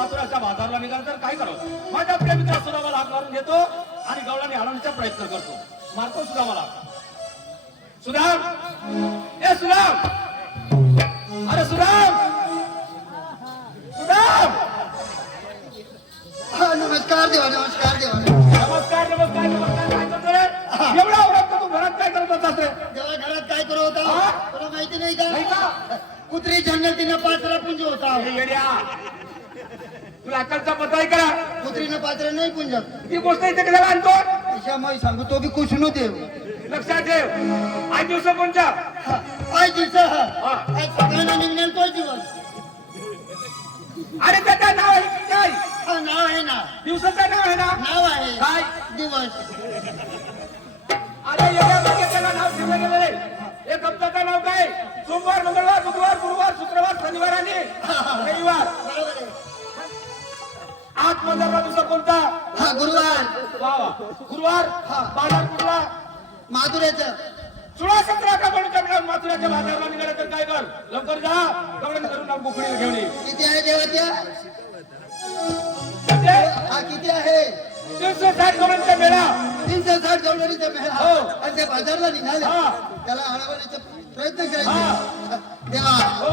मथुराच्या बाजारला निघाला तर काय करावं? माझ्या प्रेमिका सुदामाला हाक मारून घेतो आणि गवळणी हाणण्याचा प्रयत्न करतो. मारतो सुदामाला. सुदाम, ए सुदाम, अरे सुदाम, सुदाम. नमस्कार देवा, नमस्कार देवा. नमस्कार नमस्कार नमस्कार. काय करतो रे? एवढा आवडतो तू घरात काय करत होतास रे? देवा घरात काय करत होता हा? तुला माहिती नाही नाही का? का? कुत्री जन्नतीनं पाचरा पुंज होता. हे येड्या, तुला अक्कलचा पत्ता आहे का? कुत्रीनं पाचरा नाही पुंजत. ती गोष्ट इथे कशाला आणतो? त्याच्यामुळे सांगू तो बी कुशनू देव. लक्षात ठेव. आज दिवस कोणचा? आज दिवस आज सगळ्यांना निघणार तोच दिवस. अरे त्याचं नाव आहे की काय? हा नाव आहे ना, दिवसाचं नाव आहे ना? नाव आहे काय? दिवस. अरे एवढ्या बघे त्याला नाव ठेवलं गेलं रे. एक हप्त्याचं नाव काय? सोमवार, मंगळवार, बुधवार, गुरुवार, शुक्रवार, शनिवार आणि रविवार. बरोबर आहे. आठ पंधरा दिवसा कोणता? हा गुरुवार. वा वा. गुरुवार. हा. बाजार कुठला? माधुऱ्याचं. 16-17 का म्हणून त्या माथुराच्या बाजारला निघाला तर काय कर? लवकर जा. गवळण करून नाव बोकडीला घेऊन ये. किती आहे देवाच्या? म्हणजे हा किती आहे? 360 गवळणचा मेळा. 360 गवळणीचा मेळा. हो. आणि ते बाजारला निघाले. हा. त्याला अडवण्याचा प्रयत्न हा. करायचे. देवा हो.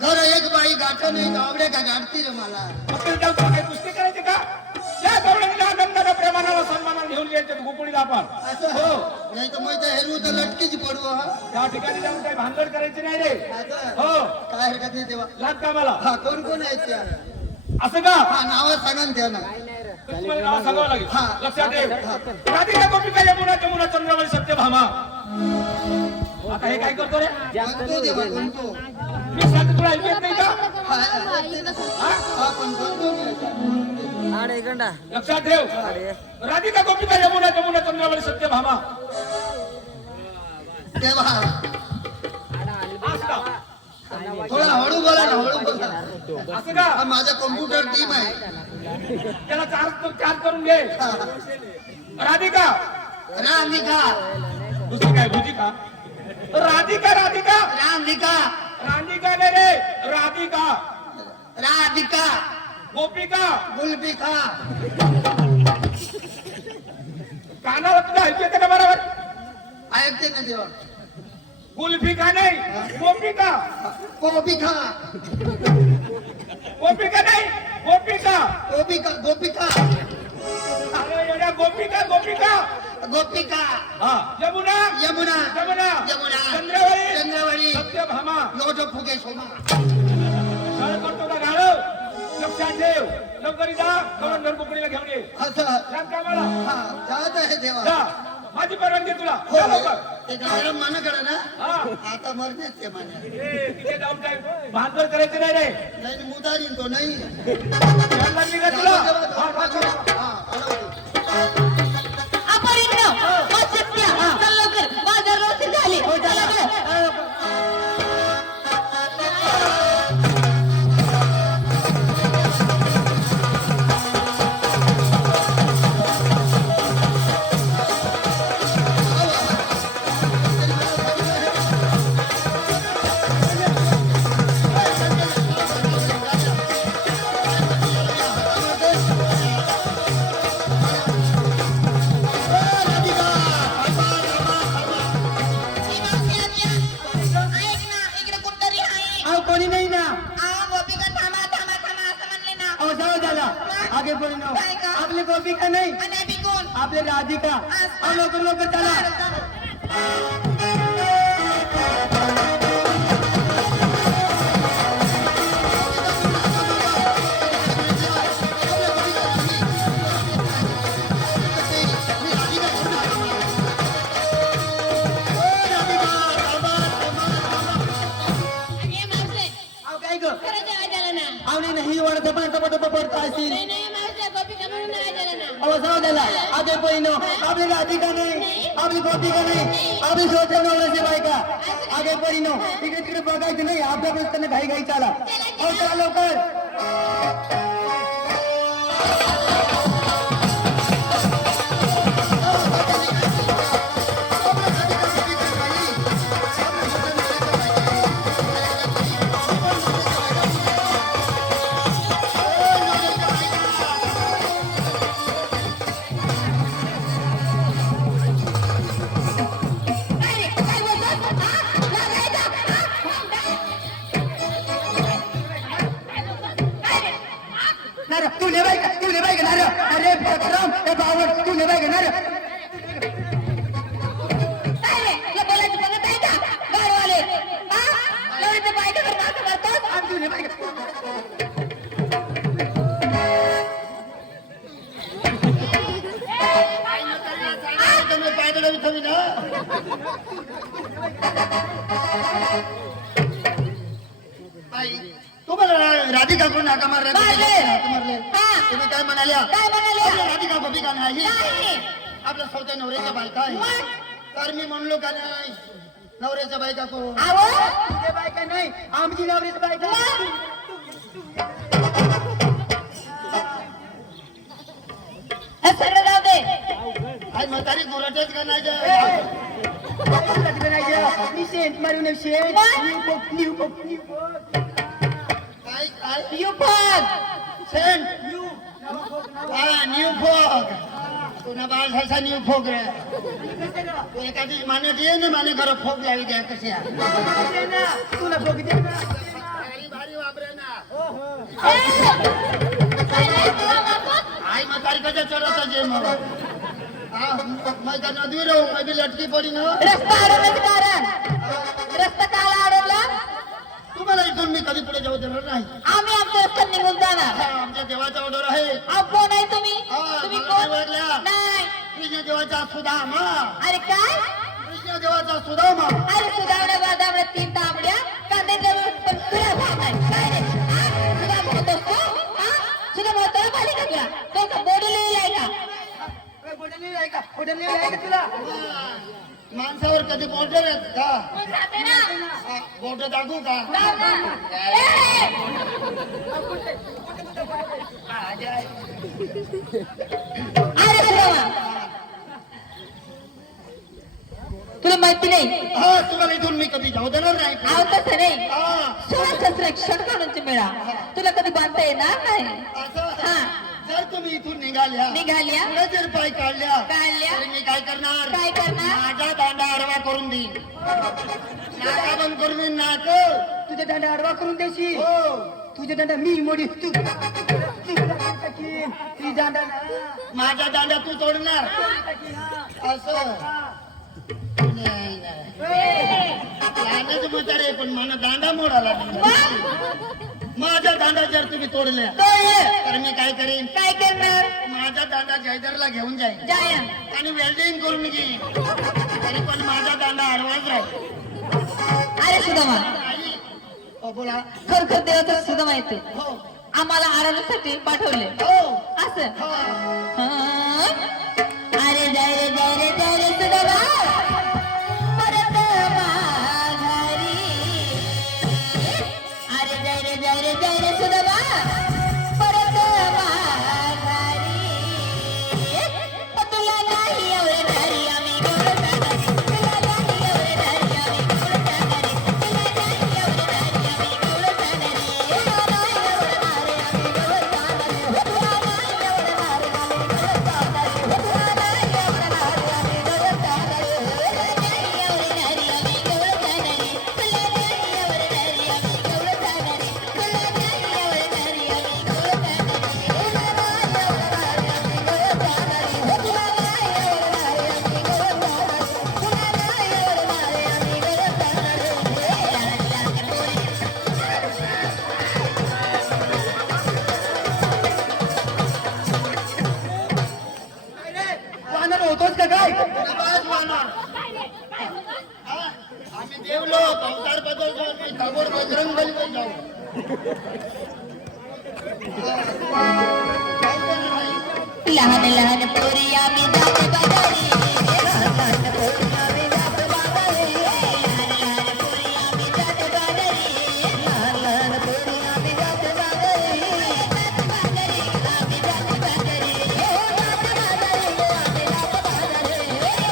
घर एक बाई गाठा नाही गावड्या का गाठती रे मला. मग ते जाऊन तुला काही कुस्ती करायची का? त्या गवळणीला आनंदाला, प्रेमानाला, सन्मानाला घेऊन यायचं गोकुळीला आपण. असं हो. नाही तर मग हेरू तर लटकीच पडू. हा त्या ठिकाणी जाऊन काही भानगड करायची नाही रे. असं? हो. काय हरकत नाही देवा. लाग का मला? हा कोण कोण आहेत त्या? असं का? हा नाव सांगा ना त्यांना. तुम्हाला नाव सांगावं लागेल. हा. लक्षात ठेव. हा. राधिका, गोपिका, यमुना, जमुना, चंद्रावली, सत्यभामा. आता हे काय करतो रे? कोणतो देवा कोणतो? मी सांगतो तुला ऐकू येत नाही का? हा, येते ना. हा? हा पण कोणतो मी आता? लक्षात ठेव. राधिका, गोपिका, यमुना, जमुना, चंद्रावली, सत्यभामा. देवा असं का? थोडा हळू बोला ना, हळू बोला. असं का? हा माझा कॉम्प्युटर टीम आहे. त्याला चार्ज करून घे. हा. राधिका. राधिका. दुसरी काय भुजी का? राधिका, राधिका. राधिका. राधिका नाही रे, राधिका. राधिका. गोपिका. गुलबिका. कानाला तुझ्या ऐकू येते का बरोबर? ऐकते ना देवा. गुलफिका नाही, गोपिका. गोपिका. गोपिका नाही, गोपिका. गोपिका. गोपिका. अरे येड्या, गोपिका, गोपिका. गोपिका. हा. यमुना. यमुना. यमुना. यमुना. चंद्रावली. चंद्रावळी. सत्यभामा. लोटो फुगे सोमा. काय करतो का गाळव? लक्षात ठेव. लवकर जा. गवळण धर गोकुळीला घेऊन ये. असं. लाग का मला? हा जात आहे देवा. जा. माझी परवानगी तुला. हो जा लवकर. ते गायब मानाकडे ना. हा. आता मरण्यात ते माना. ए, तिथे जाऊन काय भानगड करायची नाही रे. नाही मुदारीन तो नाही. ध्यान लागली का तुला? हा, हा, हा. हा, हळू. कोणी नाही ना. अहो जाऊ झाला. आगे कोणी नाव. आपली गोपिका नाही, आपली राधिका. अहो लवकर लवकर चला. नाही वाढत पडता असतील. अहो जाऊ द्याला. आगे कोणी नो. आपली राधिका नाही, आपली गोपिका नाही, आपली सोचण्याची बायका. आगे कोणी नो. तिकडे तिकडे बघायचं नाही. आपल्या त्यांना घाई घाई चाला. अहो चला लवकर. घेणार तू लेबाई घेणार अरे परशुराम हे बावड तू लेबाई घेणार काय रे तुला बोलायची पद्धत आहे का गाडवाले हा नवरीचं बायका करून असं करतोस आणि तू लेबाई पायदडा विथवी ना तुम्हाला राधिका कोण हाका मारले तुम्ही काय म्हणाल्या काय म्हणाल्या? राधिका बबिका नाही नाही. आपल्या स्वतः नवऱ्याच्या बायका आहे तर मी म्हणलो का नाही नवऱ्याच्या बायका कोण आवो तुझ्या बायका नाही आमची नवऱ्याची बायका हे सगळं जाऊ दे आई म्हातारी गोराटेच का नाही मी शेंट मारून शेंट काय काय यू पण सेंट न्यू फोक तुला बाळ झाला न्यू फोक रे तू एखादी माने दे ना माने घर फोक लावी द्या कशी तुला फोक दे ना भारी वापरे ना आई म्हातारी कशा चढवता जे मग मैं का नदी रहू मैं भी लटकी पडी ना रस्ता अडवण्याचं कारण रस्ता काला अडवला तुम्हाला इथून मी कधी पुढे जाऊ देणार नाही आम्ही आमच्या रस्त्यात निघून जाणार हा, आमच्या देवाचा ऑर्डर आहे अहो कोण आहे तुम्ही हा, तुम्ही मला कोण नाही ओळखल्या. नाही कृष्ण देवाचा सुदामा अरे काय कृष्ण देवाचा सुदामा अरे सुधावण्या बादावड्या 3 तांबड्या कांद्याच्या पण तुला भाग आहे काय रे हा? सुधा म्हणतोस तू हा सुधा म्हणतोय बालिका तुला तो का बोर्ड लिहिलाय का तुला माणसावर कधी बोर्डर आहेत का मग जाते ना बोर्ड दाखवू का जाऊ ना. ए! अरे सुधामा तुला माहिती नाही हा तुम्हाला इथून मी कधी जाऊ देणार नाही आव तसं नाही हा, सोळा षटकांचे मेळा तुला कधी बांधता येणार नाही असं हा जर तुम्ही इथून निघाल्या निघाल्या पुढे जर पाय काढल्या काढल्या. तर मी काय करणार काय करणार? माझा दांडा आडवा करून देईन नाका बंद करून देईन नाक तुझा दांडा आडवा करून देशील हो तुझा दांडा मी मोडी तू माझा दांडा तू तोडणार असं नाही, नाही. लहानच म्हातारे पण मला दांडा मोडाला माझा दांडा जर तुम्ही तोडल्या तोडलं. तर मी काय करीन काय करणार माझा दांडा जयदरला घेऊन जाईन जाया आणि वेल्डिंग करून घेईन तरी पण माझा दांडा आडवाच राहील अरे सुदामा आई, हो बोला खरखर देवाचं सुद्धा माहिती हो आम्हाला अडवण्यासाठी पाठवले हो असं हो हं? अरे जय रे सुदामा परत माघारी अरे जय रे सुदामा परत माघारी तुला नाही एवढं घरी आम्ही गोड सागरी तुला नाही एवढं घरी आम्ही गोड सागरी तुला नाही एवढं घरी आम्ही गोड सागरी तुला नाही एवढं घरी आम्ही गोड सागरी तुला नाही एवढं घरी आम्ही गोड सागरी तुला नाही एवढं घरी आम्ही गोड सागरी तुला नाही एवढं घरी आम्ही गोड सागरी तुला नाही एवढं घरी आम्ही गोड सागरी तुला नाही एवढं घरी आम्ही गोड वानर होतोच का काय बस वानर हा, आम्ही देवलो अवतार बदलतो मी ताबोड बजरंग बली पण जाऊ लहान लहान पोरी आम्ही जात बाजारी लहान पोरी आम्ही जात बाजारी लहान लहान पोरी आम्ही जात बाजारी लहान लहान पोरी आम्ही जात बाजारी जात बाजारी आम्ही जात बाजारी हो जात बाजारी गो आम्ही जात बाजारी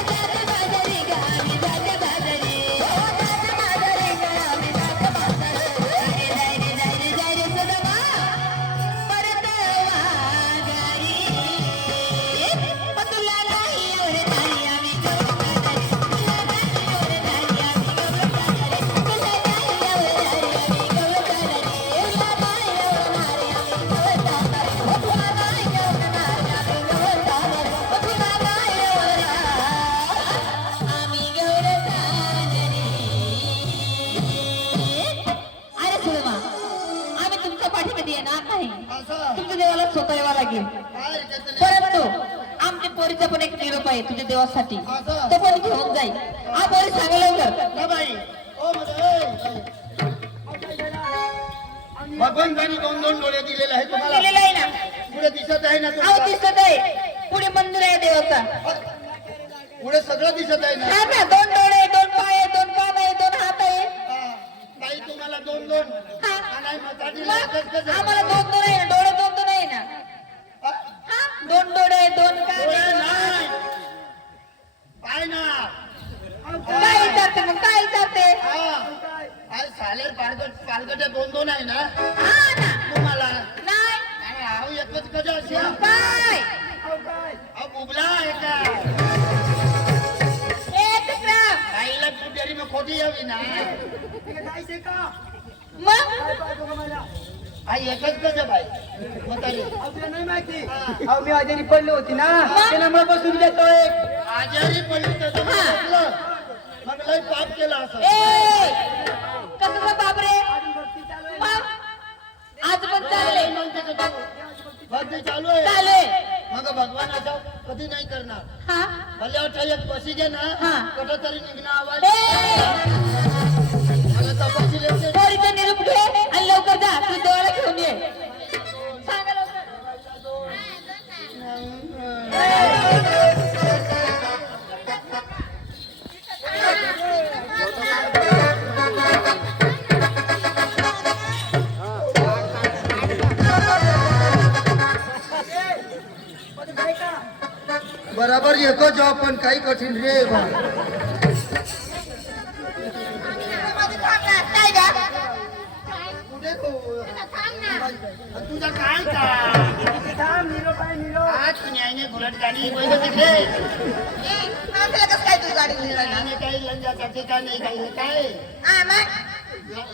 जात बाजारी ग आम्ही जात बाजारी हो जात बाजारी ग आम्ही जात बाजारी जय रे सुदामा परत वाघारी तुला नाही पाठीमध्ये येणार नाही. असं तुमच्या देवाला स्वतः यावं लागेल. काय त्याचं नाही. परंतु आमच्या पोरीचा पण एक निरोप आहे तुझ्या देवासाठी. असं? तो पण घेऊन जाईल. हा पोरी सांगा लवकर. ना बाई ओ भगवंतानी दोन दोन डोळे दिलेले आहेत तुम्हाला दिलेलं आहे ना. पुढे दिसत आहे ना अहो तुम्हाला? दिसत आहे. पुढे मंदिर आहे देवाचा. पुढे सगळं दिसत आहे ना हा ना, 2 डोळे, 2 पाय, 2 कान आहे, 2 हात आहे. हा. बाई तुम्हाला दोन दोन हा. आणि मताची मग लागत कसं? आम्हाला 2 आहे ना, डोळे 2 आहे ना. हा? हा, 2 डोळे, 2 कान डोळे आहे. नाही पाय ना काय विचारते मग, काय विचारते? हा आज सालेर पालगटे दोन दोन आहे ना हा ना. तुम्हाला नाही. आणि हाव एकच कसं असेल काय? हा बुबला आहे का ए तुकडा. बाईला तू तरी मग खोटी यावी ना मग हा एकच कसं बाई म्हातारी नाही माहिती अहो मी आजारी पडली होती ना त्याच्यामुळे बसून देतोय. आजारी पडली तर तुम्ही म्हटलं, मग लय पाप केला असं ए कसं गं बापरे. मग आज पण चालले. भक्ती चालू आहे चालले. मग भगवान असं कधी नाही करणार हा. भले वाटतं एक बसी घे ना हा. कुठं तरी निघणं आवाज ए मला तपासी लेते पोरीचा निरोप घे आणि लवकर जा. तू देवाला घेऊन ये. सांगा लवकर. बराबर एकच जॉब पण काही कठीण रे बा. काय गा? कुठे तू? तुझा काय का थांब निरोप आहे निरोप. आज न्यायने घुलट गाडी पहिलं तिकडे कसं काय तू गाडी घेऊन राहिला? आणि काही लंजाचा ठिकाण नाही काही हे काय हा मग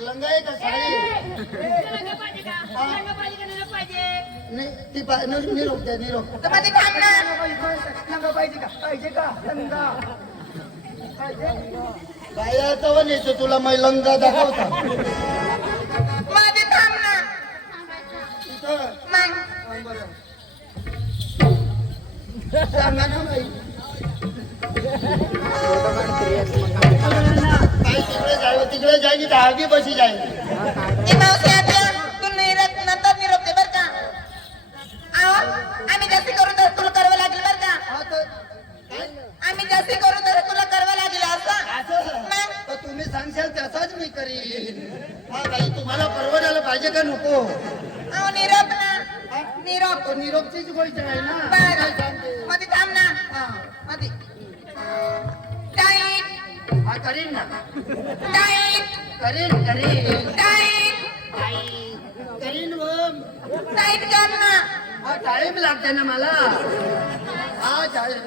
लंगा आहे का साडी नाही ती निरोप द्या निरोप तर मध्ये थांब ना. लंगा पाहिजे का पाहिजे का लंगा बाया तव नेतो तुला मै लंगा दाखवता मध्ये थांब ना. तिथं मग बरं सांगा ना बाई बाई तिकडे जायची तर आधी बशी जाईल ए मावशी आता तू नंतर निरोप दे बरं का. आहो आम्ही जास्ती करू तर तुला करावं लागेल बरं का. हा तर काय? आम्ही जास्ती करू तर तुला करावं लागेल असं. असं मग तर तुम्ही सांगशाल तसाच मी करीन हा बाई तुम्हाला परवडायला पाहिजे का नको अहो निरोप ना. निरोप. तो निरोपचीच गोष्ट आहे ना बरं. काय सांगते मध्ये थांब ना. हा मध्ये टाईट हा करीन ना टाईट करीन करीन टाईट आई, करीन मग टाईट कर ना. हा टाइम लागते ना मला हा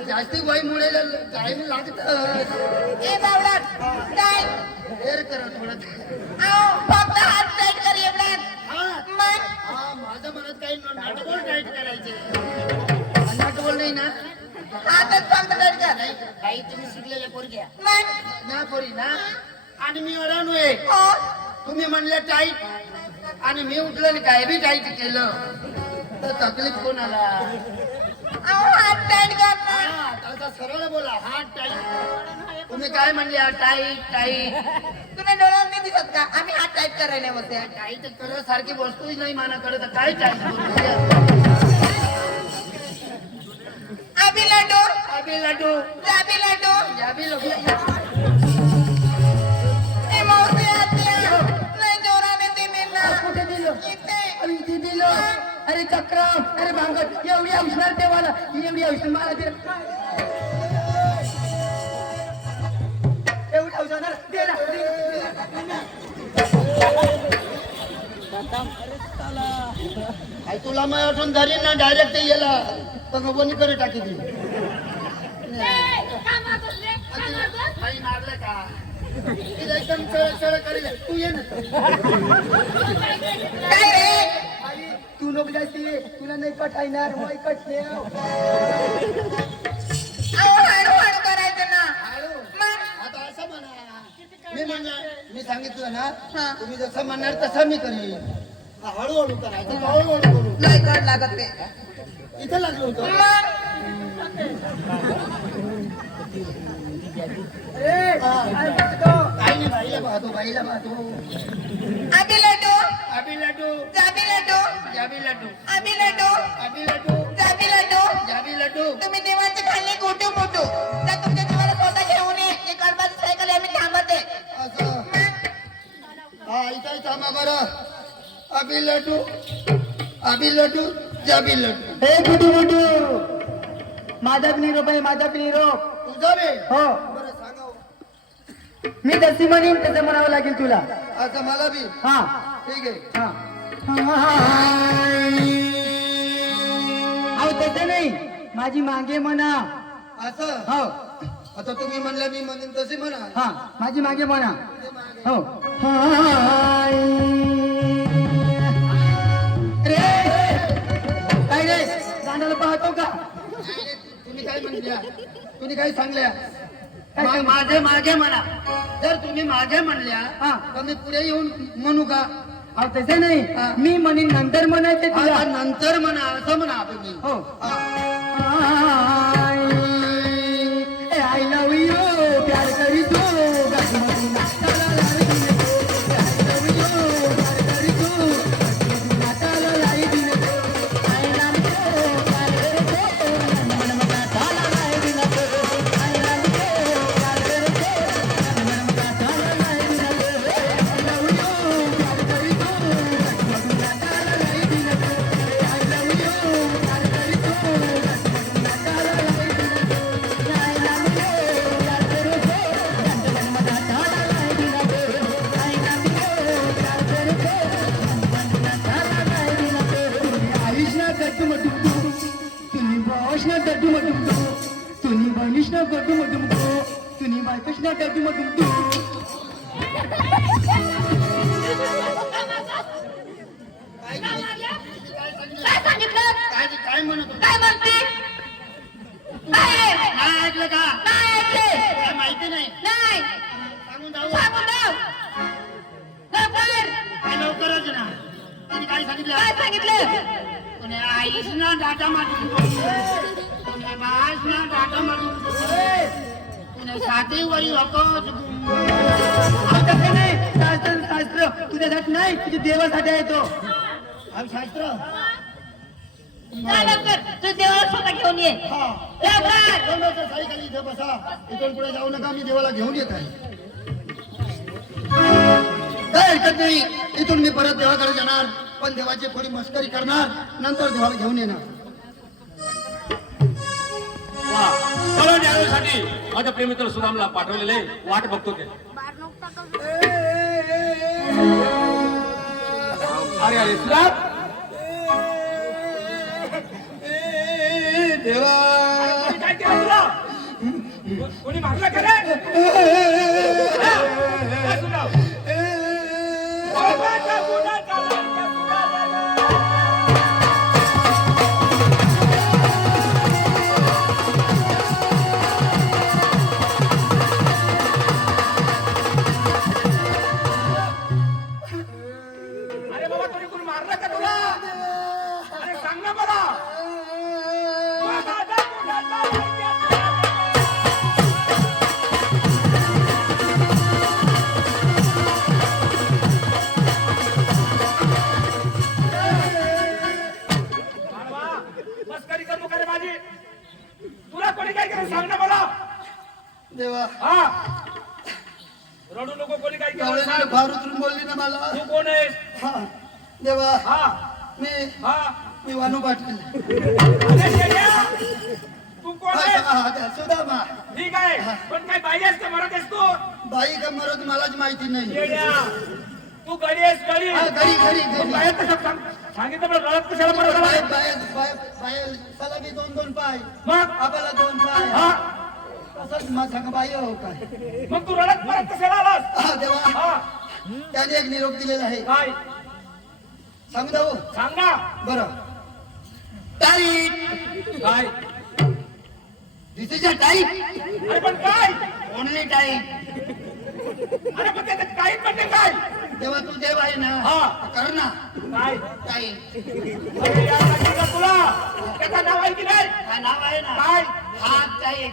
जास्ती वयमुळे टाइम लागत ए बावळा टाईट. हेर करा थोडं अहो फक्त हात टाईट कर एवढ्यात. हा मग हा माझं म्हणत काही नाटबोल टाईट करायचे नाटबोल नाही ना हातच फक्त टाईट कर. नाही काही तुम्ही शिकलेल्या पोरग्या मग ना पोरी ना आणि मी अडाणू आहे हो. तुम्ही म्हणले टाईट आणि मी उठलं आणि काय बी टाईट केलं तर तकलीफ कोणाला अहो हात टाईट कर ना. हा तसा सरळ बोला हा टाईट तुम्ही काय म्हणले हा टाईट टाईट तुला डोळ्यात नाही दिसत का आम्ही हात टाईट करायला होते. टाईट करण्यासारखी वस्तूच नाही मानाकडे तर काय टाईट करू आबी लड्डू आबी लाडू जाबी लड्डू. जाबी लोक ए मावशी आत्या लय जोराने दिली ना. कुठे दिलं इथे. अरे इथे दिलं अरे चक्रम अरे भांगत एवढी औषध देवाला एवढी औषध मला दे एवढी औषध दे ना. आई तुला मग आठवण धरीन ना डायरेक्ट येला तर गोबनी करे टाकी दी आई मारलं का तिला एकदम सळ करेल तू ये ना काय रे. आई तू नको जायची तुला नाही कटायणार वाई कटले अहो हळूहळू करायचं ना. हळू. मग आता असं म्हणा मी म्हणणार मी सांगितलं ना हा. तुम्ही जसं म्हणणार तसं मी करीन हळूहळू करायचं हळूहळू करू लय कड लागत ते इथं लागलं होतं काही नाही बाईला पाहतो आबी लड्डू आबी लड्डू जाबी लड्डू जाबी लड्डू आबी लड्डू आबी लड्डू जाबी लड्डू जाबी लड्डू तुम्ही देवाचे खाल्ले गोटू मोठू तर तुमच्या देवाला स्वतः घेऊन ये एक गडबाची सायकल आम्ही थांबते असं हा इथं थांबा बरं आबी लड्डू जाबी लड्डू हे गुडू गुडू माझा पण निरोप आहे माझा पण निरोप तुझा बे हो बरं सांगा मी जशी म्हणीन तसं म्हणावं लागेल तुला असं मला बी हा ठीक आहे हा अहो तसं नाही माझी मागे म्हणा असं हो आता तुम्ही म्हणलं मी म्हणेन तसे म्हणा हा माझी मागे म्हणा ते मागे. हो रे काय रे गाण्याला पाहतो का तुम्ही काय म्हणल्या तुम्ही काय सांगल्या माझे मागे म्हणा जर तुम्ही मागे म्हणल्या हा. तर मी पुढे येऊन म्हणू का अहो तसं नाही मी म्हणीन नंतर म्हणायचे तुला आता नंतर म्हणा असं म्हणा तुम्ही हो हा. आय लव यू प्यार करी तू गाडी मध्ये नाचायला लावी दिन तू. I love you, प्यार करी तू गाडी मध्ये नाचायला लावी दिन तू. I love you, प्यार करी तू मन मन नाचायला लावी दिन तू. I love you, प्यार करी तू मन मन नाचायला लावी दिन तू. I love you, प्यार करी तू गाडी मध्ये नाचायला लावी दिन तू. I love you, प्यार करी तू गाडी मध्ये नाचायला लावी दिन तू. काय सांगितलं काय म्हणत होता? काय म्हणते काय नाही ऐकलं का काय ऐकले काय माहिती नाही नाही सांगून जाऊ सांगून जाऊ लवकर काय लवकरच ना तुम्ही काय सांगितलं काय सांगितलं कोणी आईस ना डाटा मारून कोणी बास ना डाटा मारून कोणी साधी वरी हकत तसं नाही शास्त्र शास्त्र तुझ्यासाठी नाही तुझ्या देवासाठी आहे तो शास्त्र जा लवकर तू देवाला स्वतः घेऊन ये हा लवकर साईखाली इथं बसा इथून पुढे जाऊ नका मी देवाला घेऊन येत आहे काय हरकत नाही इथून मी परत देवाकडे जाणार पण देवाची थोडी मस्करी करणार नंतर देवाला घेऊन येणार वा मला न्यायासाठी माझ्या प्रेमित्र सुदामला पाठवलेले वाट बघतो ते अरे अरे सुदाम देवा कोणी काय केलं तुला कोणी मारलं का रे सुदाम अरे बाबा कोणी मारलं का तुला अरे सांग ना मला मस्करी करू का रे माझी तुला कोणी काय केलं सांग ना मला देवा हा रडू नको कोणी काय केलं कावळ्याने सांग फार उतरून बोलली ना मला तू कोण आहेस हा देवा हा मी हा वानू पाटील अरे शेण्या, तू कोण आहेस सुदामा ठीक आहे पण काय बाई आहेस का मरत आहेस तू बाई का मरत मलाच माहिती नाही शेण्या, तू गडी आहेस गडी हा, घरी मग बाहेर कसं सांगितलं मला रडत कशाला मरत बाय आला? बाय बाय बाय सलामी दोन पाय मग आबाला 2 पाय हा तसंच मग सांग बाई हो काय मग तू रडत परत कशाला आलास हा देवा हा त्याने एक निरोप दिलेला आहे काय सांगू जाऊ सांग ना बरं टाईट काय दिस इज अ टाईट अरे पण काय ओनली टाईट अरे पण त्याच्यात काही म्हणजे काय तेव्हा तू देव आहे ना हा. कर ना काय ताई अरे यार, लागली का तुला त्याचं नाव आहे की नाही काय नाव आहे ना काय हात ताई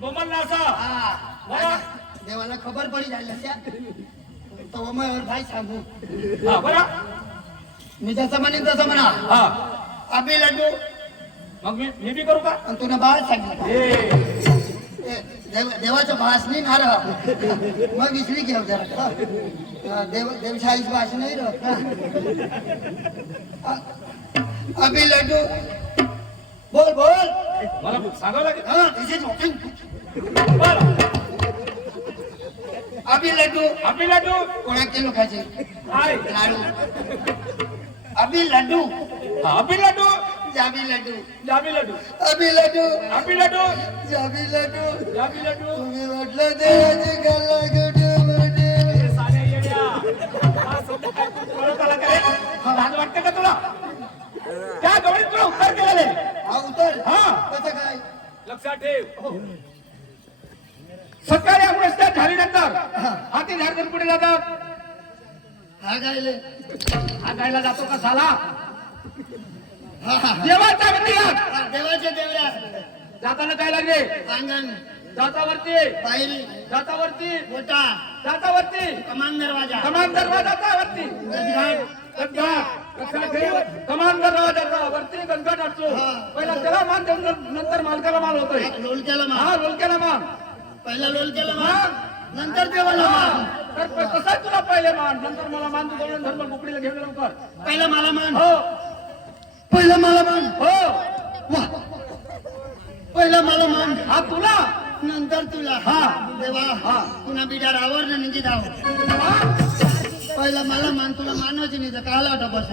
बोमल ना असं हा बरं देवाला खबर पडी झाली त्या तो मग भाई सांगू हा बरं मी जसं म्हणेन तसं म्हणा हा आबी लड्डू मग मी बी करू का आणि तुला बाळ सांगितलं ए देवाचं भास नाही ना रह मग विसरी घेऊ जरा देवशाहीच भाष नाही रह अबी लड्डू बोल बोल मला सांगावं लागेल हा तिचे नोटिंग बरं अबी लड्डू आपली लाडू कोणा किलो खायचे काय लाडू अबी लड्डू हा आपली लाडू जाबी लड्डू जाबी लाडू अबी लड्डू आपली लाडू जाबी लड्डू जाबी लाडू तुम्ही म्हटलं देवाचे गल्ला गोटे हे साल्या येड्या. हा शब्द काय तू ओळख आला का रे? लाज वाटते का तुला त्या गवळीत तुला उत्तर केलेले हा उतर हा कसं काय लक्षात ठेव सकाळी अमृत झाल्यानंतर हाती झाडून पुढे जातात हा गायले हा गायला जातो का साला हा हा देवाच्या मंदिरात हा, देवाच्या देवळ्या जाताना काय लागले अंगण जातावरती पायरी जातावरती मोठा जातावरती कमान दरवाजा कमान दरवाजाचा वरती कमान दरवाजाचा वरती गणगट असतो पहिला त्याला मान देऊन नंतर मालकाला माल होतोय लोलक्याला मान हा लोलक्याला मान पहिला लोलक्याला मान नंतर देवाला मान तर कसा तुला पहिले मान नंतर मला मान तू दोन धर्म बुकडीला घेऊन लवकर पहिला मला मान हो पहिला मला मान हो वा पहिला मला मान हा तुला नंतर तुला हा. देवा हा. पुन्हा बिडार आवर ना निघी धाव हा? पहिला मला मान तुला मानवायची नाही तर काला होता बस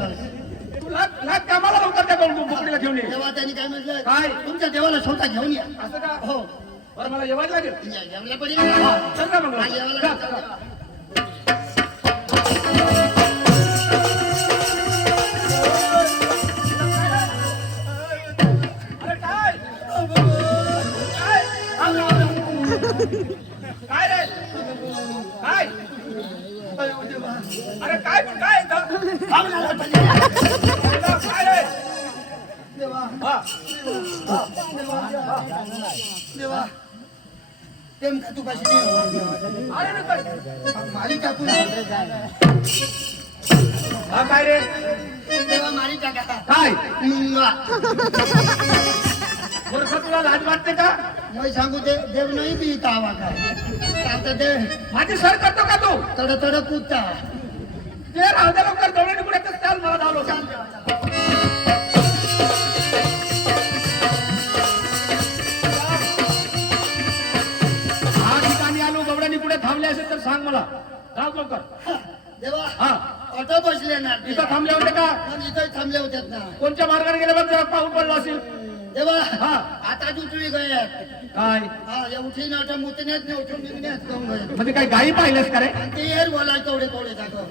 तुला तुला कामाला लवकर त्या बुकडीला घेऊन ये तेव्हा त्यांनी काय म्हटलं काय? तुमच्या देवाला स्वतः घेऊन या असं का हो बरं मला जेवायला लागेल या, जेवला पडेल चल ना मग हा, जेवायला चल, चला. चल. अरे काय काय काय रे काय अरे काय पण काय इथं? काय रे देवा हा देवा प्रेम का तू पाशी नाही अरे रे काय मारी टाकून हा काय रे देवा मारी टाका काय मुंगा मूर्ख तुला लाज वाटते का मी सांगू दे देव नाही बी इथं आवा काय आता ते माझी सर करतो का तू तड तड कुदता ते राहते लवकर डोळे पुढे चाल मला धावलो हा ठिकाणी आलो गवड्यानी पुढे थांबले असेल तर सांग मला राव लवकर देवा हा ऑटो बसले ना ते. इथं थांबले होते का पण इथं थांबले होते ना कोणत्या मार्गाने गेले बघ जरा पाहून पडला असेल देवा हा आता उठली गयात काय हा या उठी ना मुतण्यात नाही उठून निघण्यात जाऊन गयात म्हणजे काय गाई पाहिलेस का रे आणि ते येर बोलाय कवडे कवडे दाखव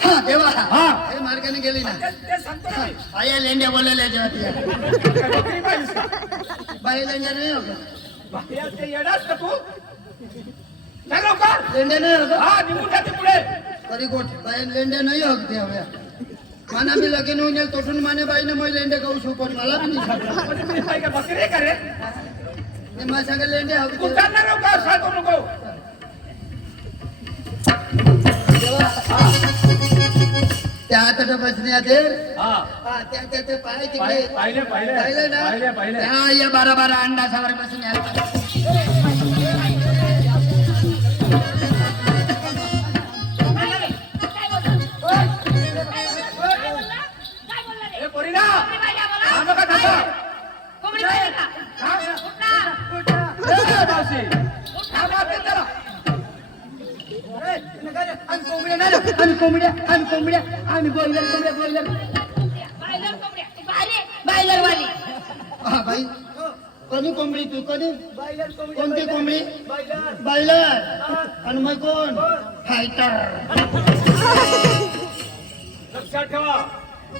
हा देवा हा. हे मार्गाने गेली ना ते सांगतो ना मी. आया लेंड्या बोलायला जेव्हा काय बकरी पाहिलीस का बाई लेंड्या नाही हो का? बाकी ते येडास का तू नाही लवकर लेंड्या नाही हो का? हा निघून जाते पुढे कधी गोठ बाई लेंड्या नाही हो त्या हव्या माना मी लगीन होऊन येईल तोठून माने बाईने मग लेंड्या गाऊ शकू पण मला पण नाही सांगत. म्हणजे मी काय का बकरी आहे का रे ते माझ्या सगळ्या लेंड्या तू हवी जाणार लवकर सांगू नको त्या आता बसण्यात आहे. हा हा, त्या ते पाय तिकडे पाहिले पाहिलं ना पाहिले पाहिले त्या या बारा बारा अंडासावर बसून यायला ए पोरीना हा नका थांबा ए मावशी हा मारते त्याला आम्ही कोंबड्या आम्ही बॉयलर कोंबड्या बायलरवाली हा भाई कोणी कोंबडी तू कोणी कोणती कोंबडी बायलर आणि मग कोण फायटर लक्षात ठेवा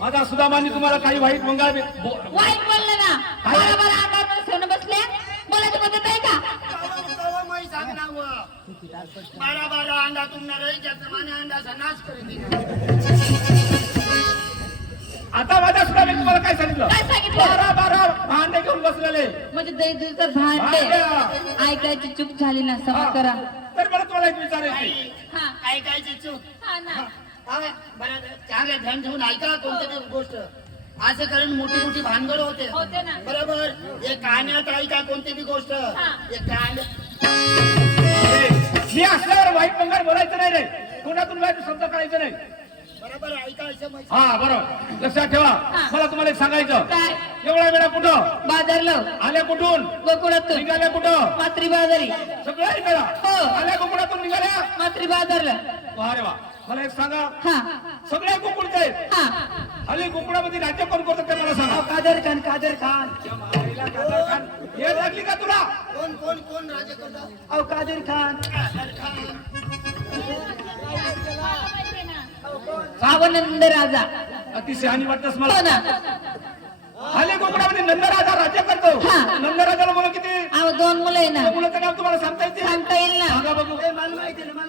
माझा सुदामानी तुम्हाला काही वाईट मंगाळ वाईट बोललं ना बरोबर अंगावर सोनं बसले बोलायची पद्धत आहे का बारा बारा अंडा तुमणार ज्याप्रमाणे अंडाचा नाश करीत. आता माझ्या सुद्धा मी तुम्हाला काय सांगितलं? काय सांगितलं? 12 भांडे घेऊन बसलेले. म्हणजे दही दिवसात भांडे ऐकायची चूक झाली ना क्षमा करा. तर मला तुम्हाला एक विचारायचं. हा ऐकायची चूक. हा ना बरं चांगलं ध्यान ठेवून ऐका कोणती गोष्ट. असं कारण मोठी मोठी भानगड होते ना. बरोबर. हे कानात ऐका कोणती बी गोष्ट. हे कान मी असल्यावर वाईट पंगार बोलायचं नाही रे. कोणातून वाईट शब्द काढायचं नाही. बरोबर ऐकायचं. हा बरोबर. लक्षात ठेवा. मला तुम्हाला एक सांगायचं. काय? एवढा वेळा कुठं बाजारलो आल्या, कुठून गोकुळातून निघाल्या, कुठं मात्री बाजारी सगळं ऐकायला. हो. आल्या गोकुळातून निघाल्या. मात्री बाजारला. अरे वा. मला एक सांगा, हा सगळ्या गोकुळचे आहेत. हा हल्ली गोकुळामध्ये राज्य कोण करतात ते मला सांगा. कादर खान. हे लागली का तुला? कोण कोण कोण राजे करतात? अहो कादर खान. आनंद राजा. अतिशय हानी वाटतस हो मला. ना. हल्ली गोकुळामध्ये नंदराजा राज्य करतो. हा. नंदराजाला मुलं किती? अहो 2 मुलं आहे ना. मुलाचं नाव तुम्हाला सांगता येते? सांगता येईल ना. सांगा बघू. मला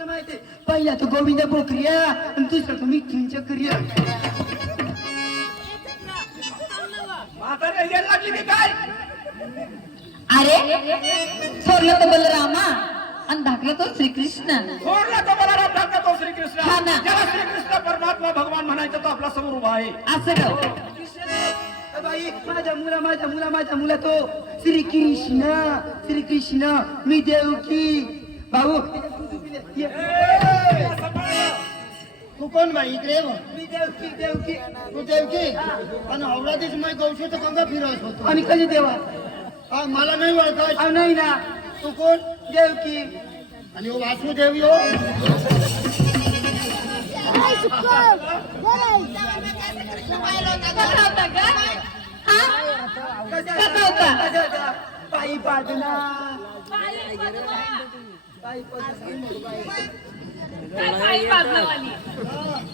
माहिती. पहिला तो गोविंद बोकरिया आणि दुसरा तो मिथुन चक्रिया. म्हातारे यायला लागली की काय? अरे सोडलं तर बलरामा आणि धाकलं तो श्रीकृष्ण. सोडला तो बलराम, धाकला तो श्रीकृष्ण. हा ना. ज्याला श्रीकृष्ण परमात्मा भगवान म्हणायचं तो आपल्या समोर उभा आहे. असं ग. बाई माझ्या मुला तो श्रीकृष्ण मी देवकी. भाऊ तू कोण बाई इकडे? मी देवकी. तू देवकी आणि आवडा दिस मी गौशी तर कंगा फिरवत होतो. आणि कधी देवा? मला नाही ओळखाय. नाही ना. तू कोण? देवकी. आणि वासुदेव यो. कसा होता का? हा? कसा होता? पायी पाटणा.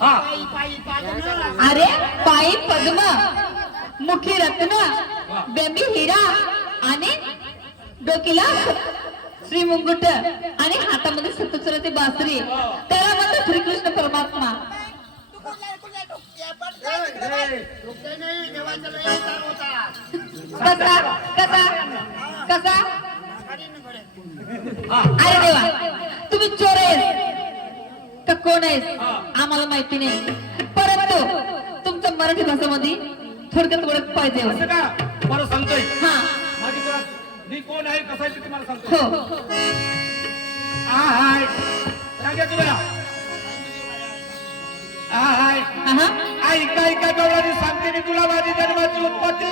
हा. अरे पायी पद्म, मुखी रत्न, बेंबी हिरा आणि डोकीला श्री मुंगुट आणि हातामध्ये सतुसुराची बासरी. त्याला म्हणतो श्रीकृष्ण परमात्मा. कसा कसा कसा? अरे देवा, तुम्ही चोर आहेस का कोण आहेस आम्हाला माहिती नाही, परंतु तुमच्या मराठी भाषेमध्ये थोडक्यात ओळख पाहिजे. असं का? बरं सांगतोय. हा माझी कळत मी कोण आहे, कसं आहे ते तुम्हाला सांगतो. हो आय सांगा तुम्हाला. आय हा ऐका गवळणी सांगते मी तुला माझी जन्माची उत्पत्ती.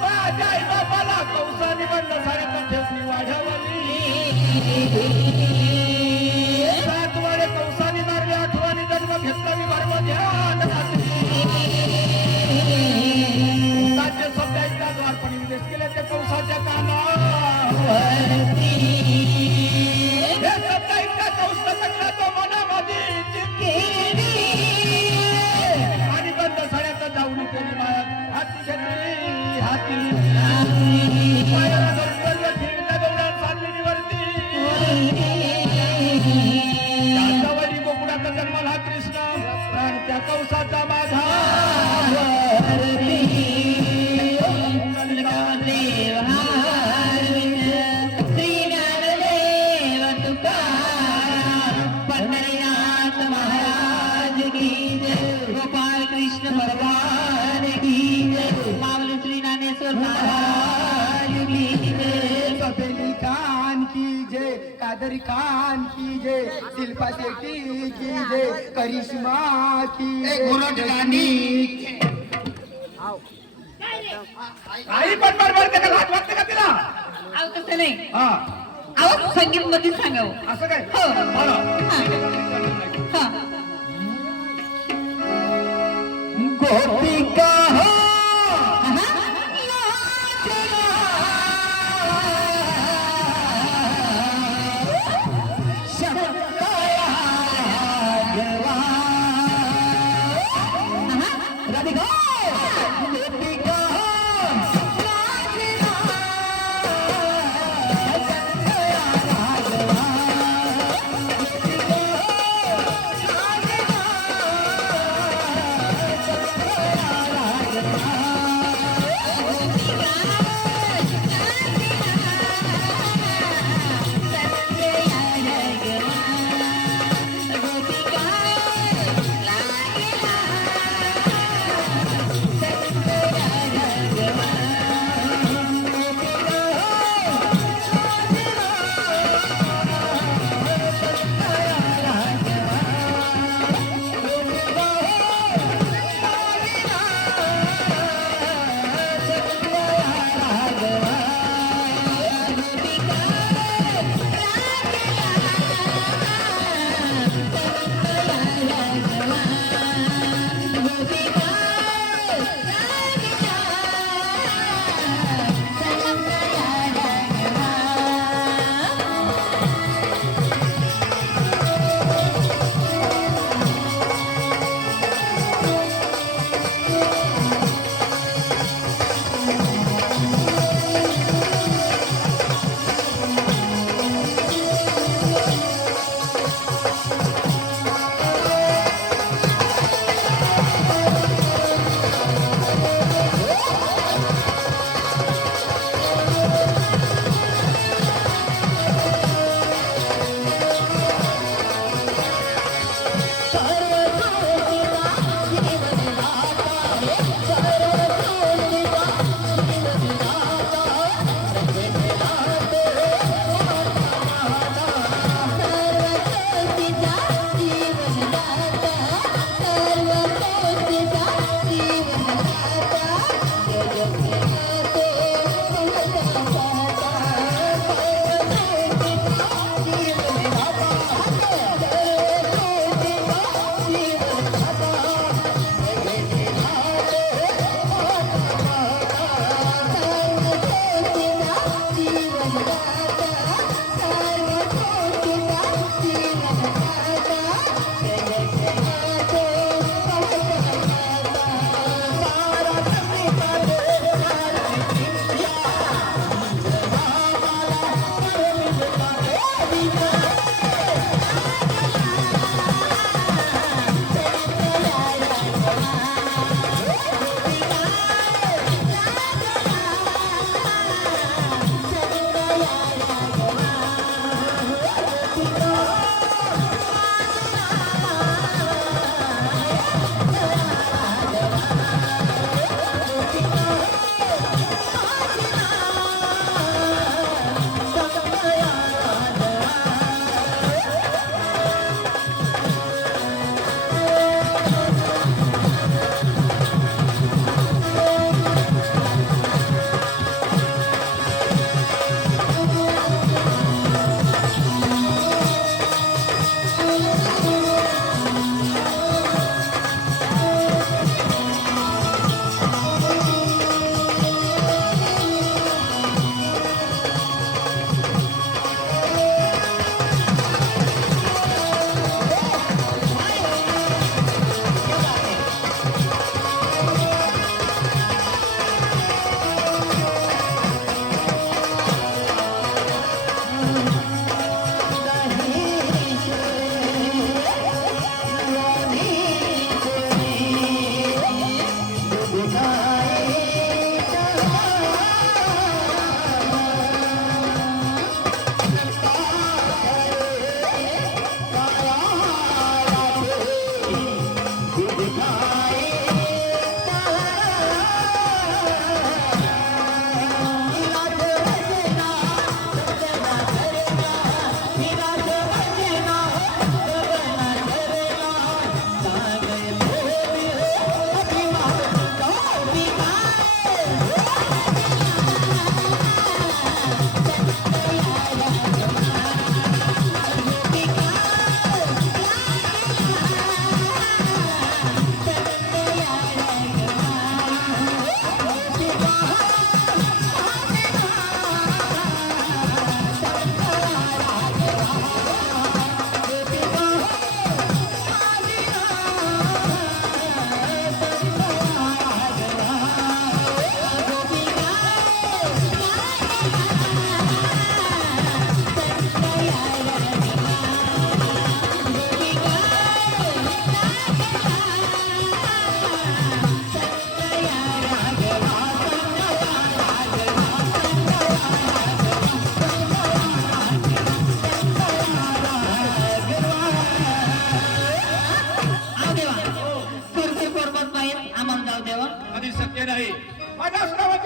माझ्या आई बाबाला कौसाने बंद साऱ्यात ठेवली वाढवली. 7 वारे कौसाने मारली, 8 वारे जन्म घेतला मी बरोबर ध्यान कौसाचे शब्द ऐकता द्वारपणी विदेश केले ते कौसाच्या कानावरती. हे शब्द ऐकता कौस टाकला तो मनामध्ये चिंतेली. आणि बंद साऱ्यात जाऊन केली माया हाती घेतली हाती. पायाला धरून गर्व ठेवला गवळण चाललेली वरती. त्याच्या वरी गोकुळाचा जन्मला कृष्ण, प्राण त्या कौसाचा माझा गोपाल कृष्ण भगवान की जय. माऊली श्री ज्ञानेश्वर महाराज की जय. सफेली खान की जय, कादरी खान की जय, शिल्पा शेट्टी की जय, करिश्मा की जय. आई पण बरोबर ते का लाज वाटते का तिला? अहो तसं नाही, हा अहो संगीत मध्ये सांगावं. असं काय? हो. बरं. हा गोपिका हो राधिका गोपिका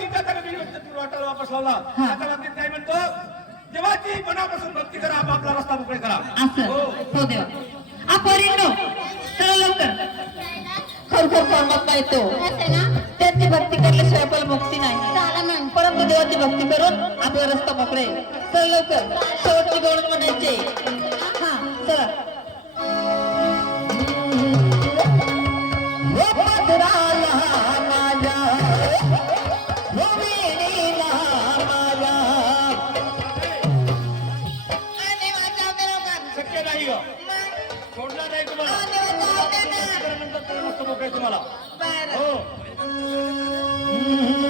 की त्याचा कधी वाटायला वापस लावला त्याच्या बाबतीत काय म्हणतो देवाची मनापासून भक्ती करा आपापला रस्ता मोकळे करा असं हो देवा पोरींनो चला लवकर खरोखर परमात्मा येतो त्यांची भक्ती केल्याशिवाय आपल्याला मुक्ती नाही परंतु देवाची भक्ती करून आपला रस्ता मोकळे चल लवकर शेवटची गवळण म्हणायचे हा चला शक्य नाही ग सोडला नाही तुम्हाला नंतर तो रस्ता मोकळे तुम्हाला हो Thank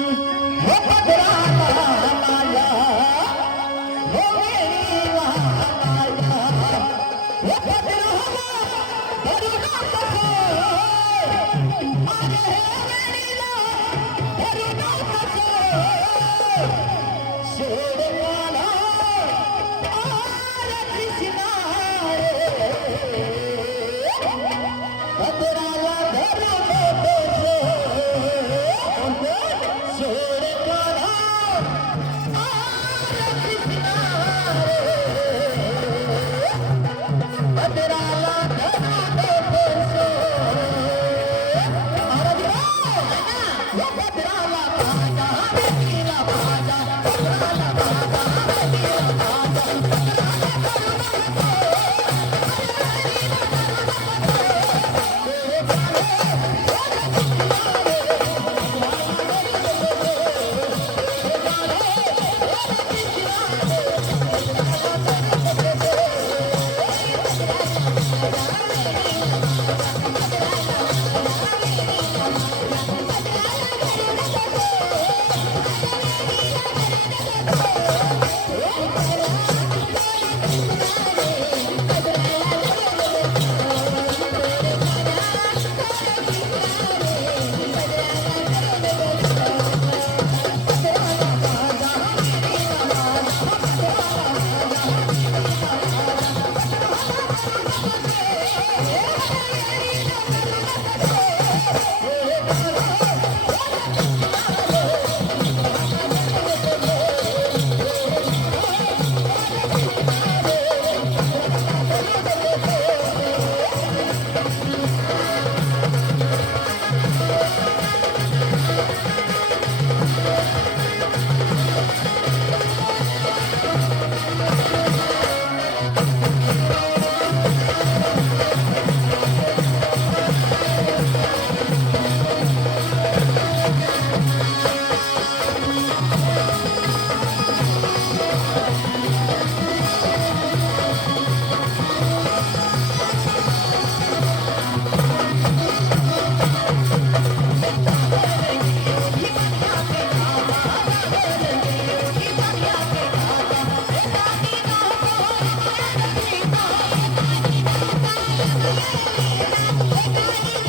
you.